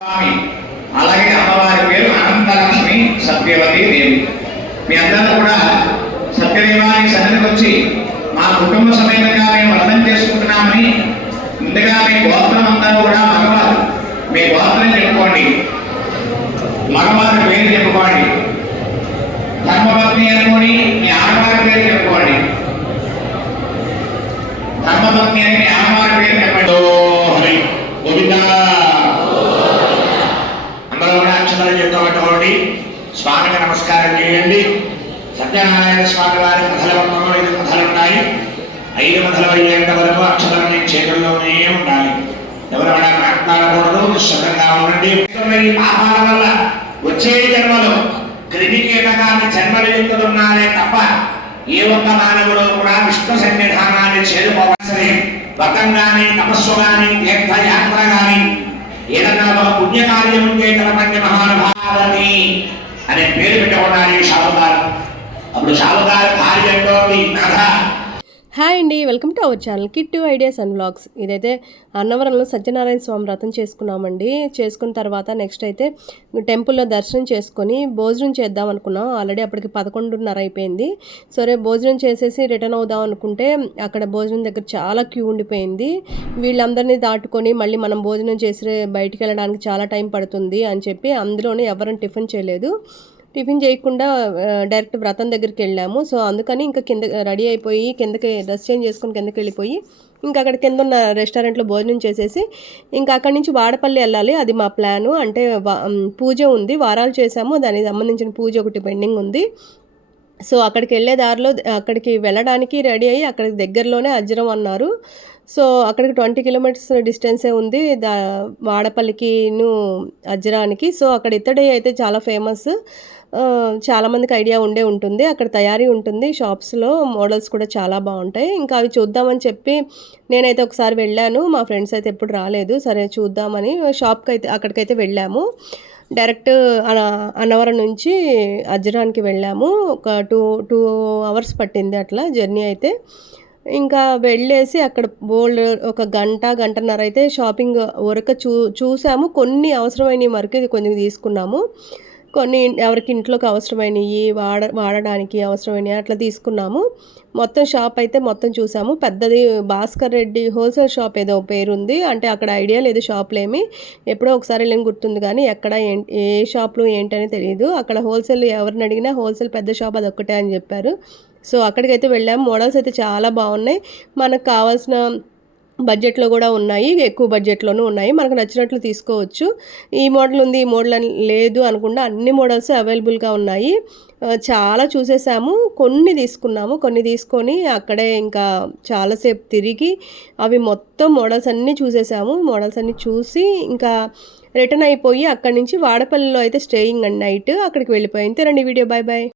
స్వామి అలాగే అమ్మవారి పేరు అనంతలక్ష్మి సత్యవతి దేవి. మీ అందరూ కూడా సత్యదేవానికి సన్నిధికి వచ్చి మా కుటుంబ సమేతంగా మేము వ్రతం చేసుకుంటున్నామని ముందుగా మీ గోత్రం అంతా కూడా మగవారు మీ గోత్రం చెప్పుకోండి, మగవారి పేరు చెప్పుకోండి, ధర్మపత్ని అనుకోని మీ ఆడవారి పేరు చెప్పుకోండి, ధర్మపత్ని అని మీ ఆడవారి పేరు చెప్పండి. హరి గోవిందా చెప్తామటువంటి స్వామికి నమస్కారం చేయండి. సత్యనారాయణ స్వామి వారి మధలవర్ణంలో 5 మధలు ఉన్నాయి. 5 మధలు అయ్యేంత వరకు అక్షరం మీ చేతుల్లోనే ఉండాలి. ఎవరైనా మాట్లాడకూడదు, నిశ్శబ్దంగా ఉండండి. పాపాల వల్ల వచ్చే జన్మలో క్రిమికీటకాన్ని జన్మలు ఎత్తుతున్నారే తప్ప ఏ ఒక్క మానవుడు కూడా విష్ణు సన్నిధానాన్ని చేరుకోవాల్సి వ్రతం గాని తపస్సు గాని తీర్థయాత్ర గాని ఏదన్నా ఒక పుణ్యకార్యం ఉంటే తలపండి మహానుభావని అనే పేరు పెట్టుకున్నారు షావుకారు. అప్పుడు షావుకారు కార్యంలో నాథ. హాయ్ అండి, welcome to our channel Kittu ideas and vlogs. ఇదైతే అన్నవరంలో సత్యనారాయణ స్వామి వ్రతం చేసుకున్నామండి. చేసుకున్న తర్వాత నెక్స్ట్ అయితే టెంపుల్లో దర్శనం చేసుకొని భోజనం చేద్దాం అనుకున్నాం. ఆల్రెడీ అప్పటికి 11:30 అయిపోయింది. సరే భోజనం చేసేసి రిటర్న్ అవుదాం అనుకుంటే అక్కడ భోజనం దగ్గర చాలా క్యూ ఉండిపోయింది. వీళ్ళందరినీ దాటుకొని మళ్ళీ మనం భోజనం చేసి బయటికి వెళ్ళడానికి చాలా టైం పడుతుంది అని చెప్పి అందులోనే ఎవరైనా టిఫిన్ చేయలేదు. టిఫిన్ చేయకుండా డైరెక్ట్ వ్రతం దగ్గరికి వెళ్ళాము. సో అందుకని ఇంకా కింద రెడీ అయిపోయి కిందకి డ్రెస్ చేంజ్ చేసుకుని కిందకి వెళ్ళిపోయి ఇంకా అక్కడ కింద ఉన్న రెస్టారెంట్లో భోజనం చేసేసి ఇంకా అక్కడి నుంచి వాడపల్లి వెళ్ళాలి. అది మా ప్లాను. అంటే పూజ ఉంది, వారాలు చేసాము, దానికి సంబంధించిన పూజ ఒకటి పెండింగ్ ఉంది. సో అక్కడికి వెళ్ళే దారిలో అక్కడికి వెళ్ళడానికి రెడీ అయ్యి అక్కడికి దగ్గరలోనే అజ్జరం అన్నారు. సో అక్కడికి 20 కిలోమీటర్స్ డిస్టెన్సే ఉంది వాడపల్లికిను అజ్జరానికి. సో అక్కడ ఇత్తడి అయితే చాలా ఫేమస్, చాలామందికి ఐడియా ఉంటుంది. అక్కడ తయారీ ఉంటుంది, షాప్స్లో మోడల్స్ కూడా చాలా బాగుంటాయి. ఇంకా అవి చూద్దామని చెప్పి నేనైతే ఒకసారి వెళ్ళాను, మా ఫ్రెండ్స్ అయితే ఎప్పుడు రాలేదు. సరే చూద్దామని షాప్కి అయితే అక్కడికైతే వెళ్ళాము. డైరెక్ట్ అన్నవరం నుంచి అజ్జరానికి వెళ్ళాము. ఒక 2 అవర్స్ పట్టింది అట్లా జర్నీ అయితే. ఇంకా వెళ్ళేసి అక్కడ ఒక గంటన్నర అయితే షాపింగ్ వరకు చూసాము. కొన్ని అవసరమైనవి వరకు కొన్ని తీసుకున్నాము, కొన్ని ఎవరికి ఇంట్లోకి అవసరమైనవి వాడడానికి అవసరమైనవి అట్లా తీసుకున్నాము. మొత్తం షాప్ అయితే మొత్తం చూసాము. పెద్దది భాస్కర్ రెడ్డి హోల్సేల్ షాప్ ఏదో పేరుంది. అంటే అక్కడ ఐడియా లేదు షాప్లో ఏమి, ఎప్పుడో ఒకసారి వెళ్ళి గుర్తుంది కానీ ఎక్కడ ఏ షాప్లో ఏంటని తెలియదు. అక్కడ హోల్సేల్ ఎవరిని అడిగినా హోల్సేల్ పెద్ద షాప్ అదొక్కటే అని చెప్పారు. సో అక్కడికైతే వెళ్ళాము. మోడల్స్ అయితే చాలా బాగున్నాయి, మనకు కావాల్సిన బడ్జెట్లో కూడా ఉన్నాయి, ఎక్కువ బడ్జెట్లోనూ ఉన్నాయి. మనకు నచ్చినట్లు తీసుకోవచ్చు. ఈ మోడల్ ఉంది, ఈ మోడల్ అని లేదు అనకుండా అన్ని మోడల్స్ అవైలబుల్గా ఉన్నాయి. చాలా చూసేసాము, కొన్ని తీసుకున్నాము. కొన్ని తీసుకొని అక్కడే ఇంకా చాలాసేపు తిరిగి అవి మొత్తం మోడల్స్ అన్నీ చూసేసాము. మోడల్స్ అన్నీ చూసి ఇంకా రిటర్న్ అయిపోయి అక్కడి నుంచి వాడపల్లిలో అయితే స్టేయింగ్ అండ్ నైట్ అక్కడికి వెళ్ళిపోయింది. రండి వీడియో. Bye bye.